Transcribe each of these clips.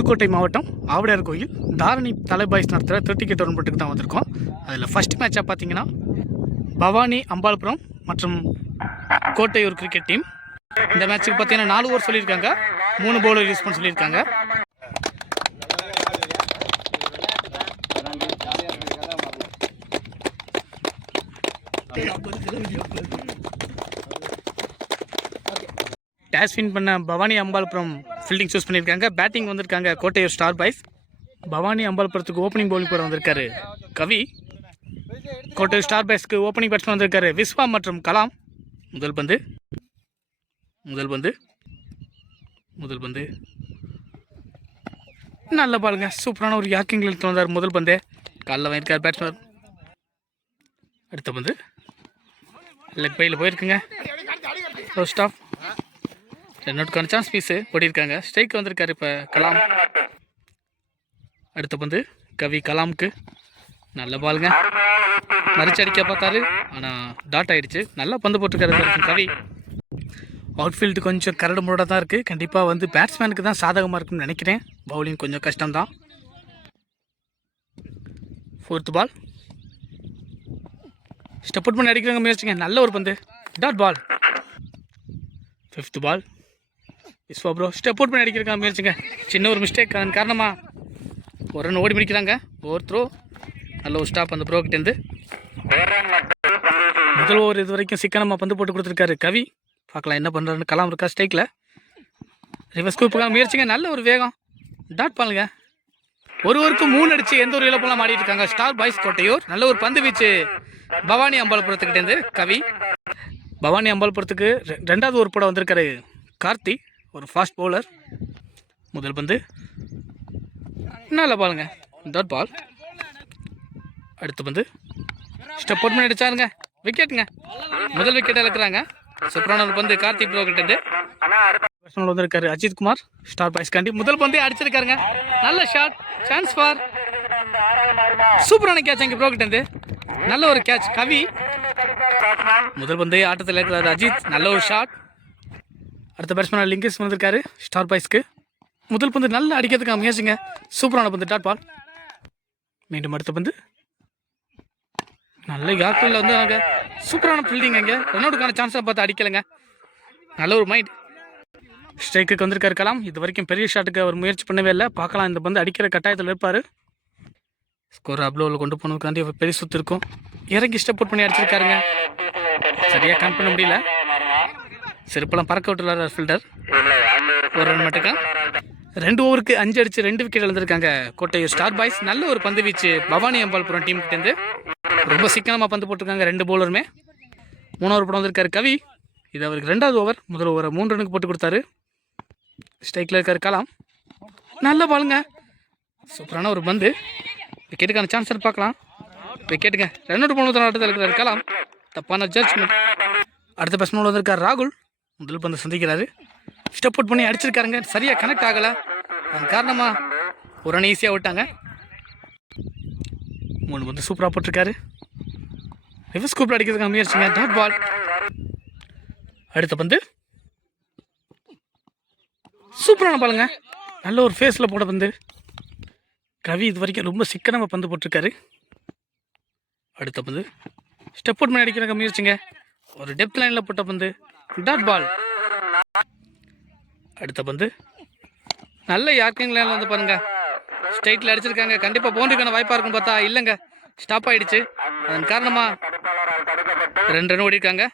புதுக்கோட்டை மாவட்டம் ஆவுடையார் கோயில் தாரணி தலைபாய்ஸ் நடத்துகிற 30K டோர்னமெண்ட்டுக்கு தான் வந்திருக்கோம். அதில் ஃபஸ்ட் மேட்சாக பார்த்தீங்கன்னா பவானி அம்பாள்புரம் மற்றும் கோட்டையூர் கிரிக்கெட் டீம். இந்த மேட்ச்சுக்கு பார்த்தீங்கன்னா 4 ஓவர் சொல்லியிருக்காங்க, 3 பவுலர் யூஸ் பண்ண சொல்லியிருக்காங்க. டேஷ் வின் பண்ண பவானி அம்பாள்புரம் ஃபீல்டிங் சூஸ் பண்ணியிருக்காங்க. பேட்டிங் வந்திருக்காங்க கோட்டையூர் ஸ்டார் பாய்ஸ். பவானி அம்பாள்புரத்துக்கு ஓப்பனிங் பவுலிங் போட வந்திருக்காரு கவி. கோட்டையூர் ஸ்டார் பாய்ஸ்க்கு ஓப்பனிங் பேட்ஸ்மேன் வந்திருக்காரு விஸ்வா மற்றும் கலாம். முதல் பந்து நல்ல பாருங்க, சூப்பரான ஒரு யாக்கிங் எடுத்து வந்தார். முதல் பந்தே காலில் வாங்கியிருக்கார் பேட்ஸ்மேன். அடுத்த பந்து லெக் பையில் போயிருக்குங்க. ஃபர்ஸ்ட் ஆஃப் ரன்அவுட்கான சான்ஸ் பீஸு ஓடிருக்காங்க. ஸ்ட்ரைக் வந்திருக்காரு இப்போ கலாம். அடுத்த பந்து கவி கலாமுக்கு நல்ல பாலுங்க, மறிச்சு அடிக்க பார்த்தாரு ஆனால் டாட் ஆகிடுச்சு. நல்லா பந்து போட்டிருக்காரு கவி. அவுட்ஃபீல்டு கொஞ்சம் கரடு முரடாக தான் இருக்குது. கண்டிப்பாக வந்து பேட்ஸ்மேனுக்கு தான் சாதகமாக இருக்குன்னு நினைக்கிறேன். பவுலிங் கொஞ்சம் கஷ்டம்தான். 4th பால் ஸ்டெப் அவுட் பண்ணி அடிக்கிறாங்க முயற்சிங்க. நல்ல ஒரு பந்து, டாட் பால். 5th பால் விஸ்வா ப்ரோ ஸ்டெப் அவுட் பண்ணி அடிக்கிறாங்க முயற்சிங்க. சின்ன ஒரு மிஸ்டேக், அதன் காரணமாக ஒரு ரன் ஓடி பிடிக்கிறாங்க. ஓவர் த்ரோ, நல்ல ஒரு ஸ்டாப் அந்த ப்ரோ கிட்டேருந்து. முதல் ஓவர் இது வரைக்கும் சிக்கனமாக பந்து போட்டு கொடுத்துருக்காரு கவி. பார்க்கலாம் என்ன பண்ணுறாருன்னு. கலாம் இருக்கா ஸ்ட்ரைக்கில். ரிவர்ஸ் கூப்பிடலாம் முயற்சிங்க. நல்ல ஒரு வேகம், டாட் பாலுங்க. ஒரு ஓவருக்கு 3 அடிச்சு எந்த ஒரு இழப்பெல்லாம் ஆடிட்டு இருக்காங்க ஸ்டார் பாய்ஸ் கோட்டையூர். நல்ல ஒரு பந்து வீச்சு பவானி அம்பாள்புரத்துக்கிட்டேருந்து கவி. பவானி அம்பாள்புரத்துக்கு 2வது ஓவர் போட வந்திருக்காரு கார்த்தி, ஒரு ஃபாஸ்ட் பவுலர். முதல் பந்து நல்ல பாலுங்க, டாட் பால். அடுத்த பந்து ஸ்டெப் அவுட் பண்ணி அடிச்சாருங்க, விக்கெட்டுங்க. முதல் விக்கெட்டை இழக்கிறாங்க. சூப்பரான ஒரு பந்து கார்த்திக் ப்ரோ கிட்டேருந்து. வந்திருக்காரு அஜித் குமார் ஸ்டார் பாய்ஸ் காண்டி. முதல் பந்தே அடிச்சிருக்காருங்க, நல்ல ஷாட், சான்ஸ் ஃபார். சூப்பரான கேட்ச் அங்கே ப்ரோ கிட்டேருந்து. நல்ல ஒரு கேட்ச் கவி. முதல் பந்தே ஆட்டத்தில் இருக்கிறாரு அஜித், நல்ல ஒரு ஷாட். அடுத்த பேட்ஸ்மேன் லிங்கேஷ் வந்திருக்காரு ஸ்டார் பாய்ஸ்க்கு. முதல் பந்து நல்லா அடிக்கிறதுக்கு முயற்சிங்க, சூப்பரான பந்து, டாட் பால். மீண்டும் அடுத்த பந்து நல்ல யாக்கில் வந்து நாங்கள் சூப்பரான ஃபீல்டிங். அங்கே ரன்அவுட்டுக்கான சான்ஸை பார்த்து அடிக்கலைங்க, நல்ல ஒரு மைண்ட். ஸ்ட்ரைக்குக்கு வந்திருக்காரு கலாம். இது வரைக்கும் பெரிய ஷாட்டுக்கு அவர் முயற்சி பண்ணவே இல்லை. பார்க்கலாம், இந்த பந்து அடிக்கிற கட்டாயத்தில் இருப்பார். ஸ்கோர் அப்ளோவில் கொண்டு போனதுக்காண்டி பெரிய சுற்று இருக்கும். இறங்கி ஸ்டெப் அவுட் பண்ணி அடிச்சிருக்காருங்க, சரியாக கவுண்ட் பண்ண முடியல. செருப்பெல்லாம் பறக்க விட்டுறாரு ஃபீல்டர். ஒரு ரன் மட்டுக்கா. 2 ஓவருக்கு 5 அடிச்சு 2 விக்கெட் இழந்திருக்காங்க கோட்டையூர் ஸ்டார் பாய்ஸ். நல்ல ஒரு பந்து வீச்சு பவானி அம்பாள்புரம் டீம் கிட்டேருந்து. ரொம்ப சிக்கனமாக பந்து போட்டிருக்காங்க 2 பவுலருமே. 3 ஓவர் போட வந்திருக்காரு கவி. இது அவருக்கு 2வது ஓவர். முதல் ஓவரை 3 ரனுக்கு போட்டு கொடுத்தாரு. ஸ்ட்ரைக்கில் இருக்காரு கலாம். நல்ல பாலுங்க, சூப்பரான ஒரு பந்து. விக்கெட்டுக்கான சான்ஸ் பார்க்கலாம். விக்கெட்டுங்க. ரன்அவுட் போனது ஆட்டத்தில் இருக்கிறாரு கலாம். தப்பான ஜட்ஜ்மெண்ட். அடுத்த பேட்ஸ்மேன் வந்திருக்காரு ராகுல். முதல் பந்து சந்திக்கிறாரு, ஸ்டெப் அவுட் பண்ணி அடிச்சிருக்காருங்க, சரியாக கனெக்ட் ஆகலை. அதன் காரணமாக ஒரு ரன் ஈஸியாக விட்டாங்க. 3 பந்து சூப்பராக போட்டிருக்காரு. ரிவர்ஸ் கூப்பில் அடிக்கிறதுக்கான முயற்சிங்க, டாட் பால். அடுத்த பந்து சூப்பரான பாலுங்க, நல்ல ஒரு ஃபேஸில் போட பந்து. கவி இது வரைக்கும் ரொம்ப சிக்கனமாக பந்து போட்டிருக்காரு. அடுத்த பந்து ஸ்டெப் அவுட் பண்ணி அடிக்கிறதுக்கு முயற்சிங்க, ஒரு டெப்த் லைனில் போட்ட பந்து, டாட் பால். அடுத்த பந்து நல்ல யார்க்கிங் லைனில் வந்து பாருங்க, ஸ்ட்ரைட்டில் அடிச்சிருக்காங்க. கண்டிப்பாக பவுண்டரிக்கான வாய்ப்பாக இருக்குன்னு பார்த்தா இல்லைங்க, ஸ்டாப் ஆகிடுச்சு. அதன் காரணமாக 2 ரன் ஓடிருக்காங்க.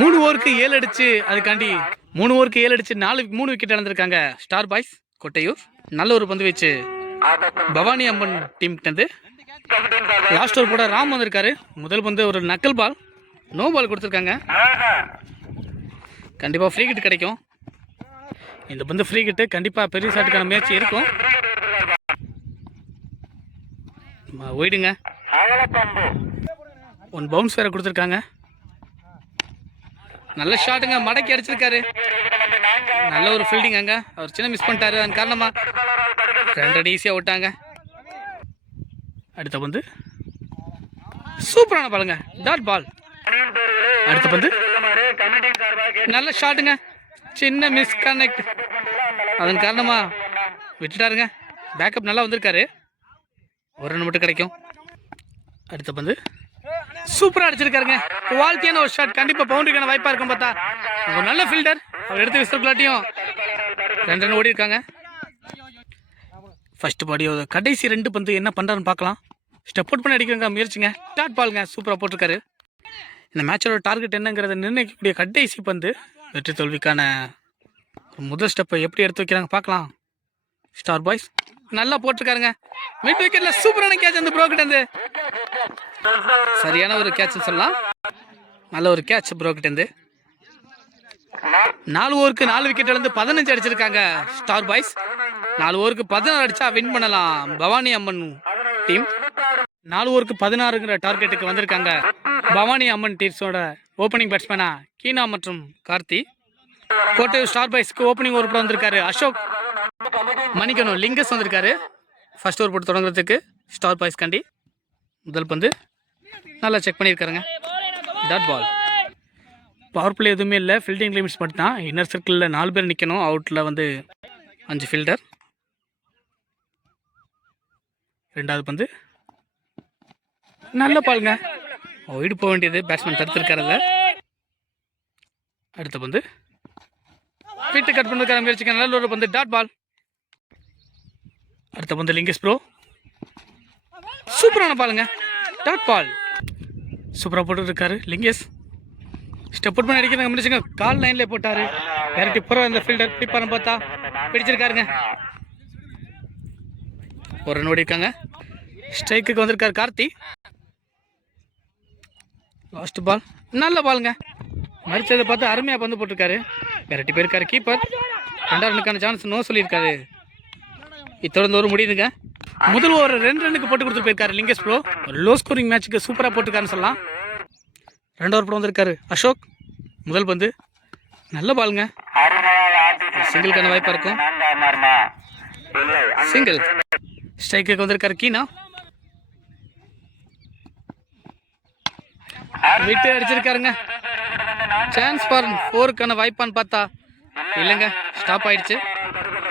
3 ஓவருக்கு 7 அடிச்சு, அதுக்காண்டி 3 ஓவருக்கு 7 அடிச்சு 3 விக்கெட் இழந்திருக்காங்க ஸ்டார் பாய்ஸ் கோட்டையூர். நல்ல ஒரு பந்து வச்சு பவானி அம்மன் டீம் கிட்டேருந்து. லாஸ்ட் ஓவர் போட ராம் வந்திருக்காரு. முதல் பந்து ஒரு நக்கல் பால், நோ பால் கொடுத்துருக்காங்க. கண்டிப்பாக ஃப்ரீ கிட் கிடைக்கும். இந்த பந்து ஃப்ரீ கிட்டு, கண்டிப்பாக பெரிய ஷாட்டுக்கான முயற்சி இருக்கும். ஒயிடுங்க, 1 பவுன்ஸ் வேறு கொடுத்துருக்காங்க. நல்ல ஷாட்டுங்க, மடக்கி அடிச்சிருக்காரு. நல்ல ஒரு ஃபீல்டிங். அங்கே அவர் சின்ன மிஸ் பண்ணிட்டாரு, அதன் காரணமாக 2 ரன் ஈஸியாக விட்டாங்க. அடுத்த பந்து சூப்பரான பாலுங்க, டாட் பால். அடுத்த பந்து நல்ல ஷாட்டுங்க, சின்ன மிஸ் கனெக்ட். அதன் காரணமாக விட்டுட்டாருங்க. பேக்கப் நல்லா வந்திருக்காரு. ஒரு ரன் மட்டும் கிடைக்கும். அடுத்த பந்து சூப்பராக அடிச்சிருக்காருங்க. குவாலிட்டியான ஒரு ஷாட். கண்டிப்பாக பவுண்டரிக்கான வாய்ப்பாக இருக்கும். பார்த்தா ஒரு நல்ல ஃபீல்டர். அவர் எடுத்து விசிறக்குள்ளாட்டியும் 2 ரன் ஓடி இருக்காங்க. ஃபர்ஸ்ட் பாடியோட கடைசி 2 பந்து என்ன பண்ணுறாருன்னு பார்க்கலாம். ஸ்டெப் அவுட் பண்ணி அடிக்கிறங்க முயற்சிங்க. டாட் பாலுங்க. சூப்பராக போட்டிருக்காரு. இந்த மேட்சோட டார்கெட் என்னங்கிறத நிர்ணயிக்கக்கூடிய கடைசி பந்து. வெற்றி தோல்விக்கான முதல் ஸ்டெப்பை எப்படி எடுத்து வைக்கிறாங்க பார்க்கலாம். ஸ்டார் பாய்ஸ் நல்லா போட்டிருக்காருங்க. மிட் விக்கெட்ல சூப்பரான கேட்ச் அந்த ப்ரோக்கிட்டேருந்து. சரியான ஒரு கேட்ச்னு சொல்லலாம். நல்ல ஒரு கேட்ச் ப்ரோக்கிட்டேருந்து. 4 ஓவருக்கு 4 விக்கெட் இழந்து 15 அடிச்சிருக்காங்க ஸ்டார் பாய்ஸ். 4 ஓவருக்கு 16 அடிச்சா வின் பண்ணலாம் பவானி அம்மன் டீம். 4 ஓவருக்கு 16ங்கிற டார்கெட்டுக்கு வந்திருக்காங்க பவானி அம்மன் டீம்ஸோட ஓப்பனிங் பேட்ஸ்மேனா கீனா மற்றும் கார்த்தி. கோட்டை ஸ்டார் பாய்ஸ்க்கு ஓப்பனிங் ஓவர் போட வந்திருக்காரு அசோக். மணிக்கணும் லிங்கஸ் வந்திருக்காரு ஃபர்ஸ்ட் ஓவர் போட்டு தொடங்குறதுக்கு ஸ்டார் பாய்ஸ் காண்டி. முதல் பந்து நல்லா செக் பண்ணியிருக்காருங்க. Dot ball. பவர் பிளே எதுவுமே இல்லை. ஃபீல்டிங் லிமிட்ஸ் மட்டும் தான். இன்னர் சர்க்கிளில் 4 பேர் நிற்கணும். அவுட்டில் வந்து 5 ஃபீல்டர். ரெண்டாவது பந்து நல்ல பாலுங்க. ஒயிடு போக வேண்டியது. பேட்ஸ்மேன் தடுத்திருக்காரு. அடுத்த பந்து ஃபிட்டு கட் பண்ணுறதுக்கான முயற்சிக்க நல்ல ஒரு பந்து. Dot ball. அடுத்த பந்து லிங்கஸ் ப்ரோ. சூப்பரான பாலுங்க. Dot ball. சூப்பராக போட்டுருக்காரு லிங்கஸ். ஸ்டெப் அவுட் பண்ணி அடிக்கிறாங்க முடிச்சுங்க. கால் லைன்லேயே போட்டார். வேறட்டி போகிற அந்த ஃபீல்டர் பிடிப்பாருன்னு பார்த்தா பிடிச்சிருக்காருங்க. ஒரு ரன் ஓடி இருக்காங்க. ஸ்ட்ரைக்குக்கு வந்திருக்காரு கார்த்தி. லாஸ்ட் பால் நல்ல பாலுங்க. மறிச்சதை பார்த்து அருமையாக பந்து போட்டிருக்காரு. வேறட்டி போயிருக்காரு கீப்பர். 2வது ரனுக்கான சான்ஸ் நோ சொல்லியிருக்காரு. இத்தொடர்ந்து ஒரு முடியுதுங்க. முதல் ஓவர் 2 ரன்னுக்கு போட்டு கொடுத்துட்டு போயிருக்காரு லிங்கஸ் ப்ரோ. ஒரு லோ ஸ்கோரிங் மேட்சுக்கு சூப்பராக போட்டிருக்காருன்னு சொல்லலாம். 2வது ஓவர் போட வந்திருக்காரு அசோக். முதல் பந்து நல்ல பாலுங்க. சிங்கிள்கான வாய்ப்பாக இருக்கும். சிங்கிள். ஸ்ட்ரைக்குக்கு வந்திருக்காரு கீனா. விட்டு அடிச்சிருக்காருங்க. சான்ஸ் ஃபார் 4க்கான வாய்ப்பான்னு பார்த்தா இல்லைங்க, ஸ்டாப் ஆயிடுச்சு.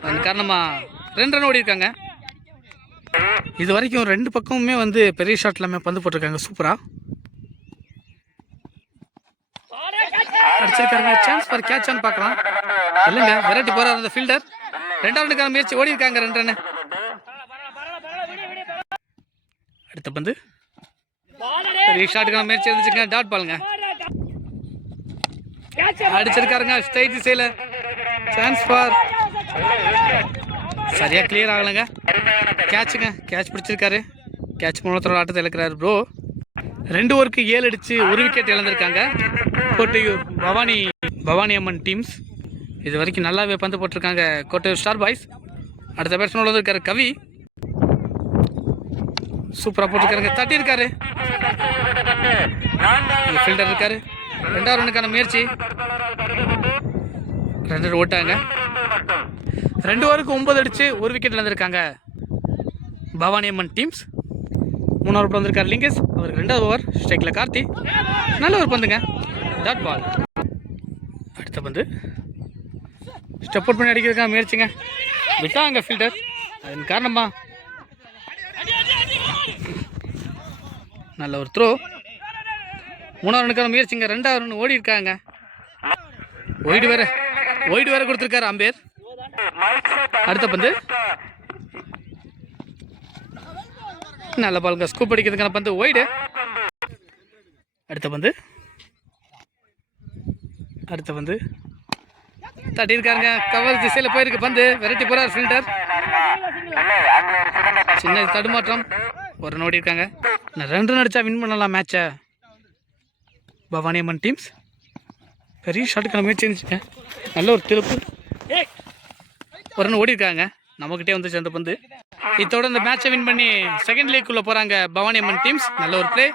அதன் காரணமாக 2 ரன் ஓடி இருக்காங்க. இது வரைக்கும் 2 பக்கமுமே வந்து பெரிய ஷாட் எல்லாமே பந்து போட்டிருக்காங்க. சூப்பராக அடிச்சிருக்காங்க. சான்ஸ் ஃபார் கேட்சான்னு பார்க்கலாம். இல்லைங்க, வெரைட்டி போகிறார் அந்த ஃபீல்டர். 2வது ரனுக்கான முயற்சி ஓடி இருக்காங்க. 2 ரன். அடுத்த பந்து பெரிய ஷாட்டுக்கான முயற்சி இருந்துச்சுங்க. டாட் பாலுங்க. அடிச்சிருக்காருங்க ஸ்ட்ரைட் திசையில். சான்ஸ் ஃபார் சரியாக கிளியர் ஆகலைங்க. கேட்சுங்க. கேட்ச் பிடிச்சிருக்காரு. கேட்ச் மூலத்தோட ஆட்டத்தை இழக்கிறாரு ப்ரோ. 2 ஓவருக்கு 7 அடித்து 1 விக்கெட் இழந்திருக்காங்க கோட்டையூர் பவானி அம்மன் டீம்ஸ். இது வரைக்கும் நல்லாவே பந்து போட்டிருக்காங்க கோட்டையூர் ஸ்டார் பாய்ஸ். அடுத்த பேட்ஸ்மேன் வந்திருக்காரு கவி. சூப்பராக போட்டிருக்காருங்க. தட்டியிருக்காரு. ஃபீல்டர் இருக்காரு. 2வது ரனுக்கான முயற்சி. 2 ரன் ஓட்டாங்க. 2 ஓவருக்கு 9 அடித்து 1 விக்கெட் இழந்திருக்காங்க பவானி அம்மன் டீம்ஸ். 3வது ஓவர் வந்திருக்காரு லிங்கஸ். அவருக்கு 2வது ஓவர். ஸ்ட்ரைக்கில் கார்த்தி. நல்ல ஒரு பந்துங்க. Dot ball. அடுத்த பந்து ஸ்டெப் அவுட் பண்ணி அடிக்கிறதுக்காக முயற்சிங்க. விட்டாங்க ஃபீல்டர். அதன் காரணமாக நல்ல ஒரு த்ரோ. 3வது ரனுக்கான முயற்சிங்க. 2வது ரன் ஓடி இருக்காங்க. ஒயிடு வேற கொடுத்துருக்காரு அம்பேர். அடுத்த பந்து நல்ல பாலுங்க. ஸ்கூப் அடிக்கிறதுக்கான பந்து ஒயிடு. அடுத்த பந்து தட்டியிருக்காருங்க. கவர் திசையில் போயிருக்கு பந்து. வெரைட்டி போறார் ஃபீல்டர். சின்ன தடுமாற்றம். ஒரு ரன் ஓடி இருக்காங்க. 2 ரன் அடிச்சா வின் பண்ணலாம் மேட்சை பவானி அம்மன் டீம்ஸ். பெரிய ஷாட்டுக்கான முயற்சி இருந்துச்சுங்க. நல்ல ஒரு திருப்பு. ஒரு ரன் ஓடி இருக்காங்க. நம்மகிட்டே வந்துச்சு அந்த பந்து. இதோட இந்த மேட்சை வின் பண்ணி செகண்ட் லீக்குள்ளே போகிறாங்க பவானி அம்மன் டீம்ஸ். நல்ல ஒரு பிளே.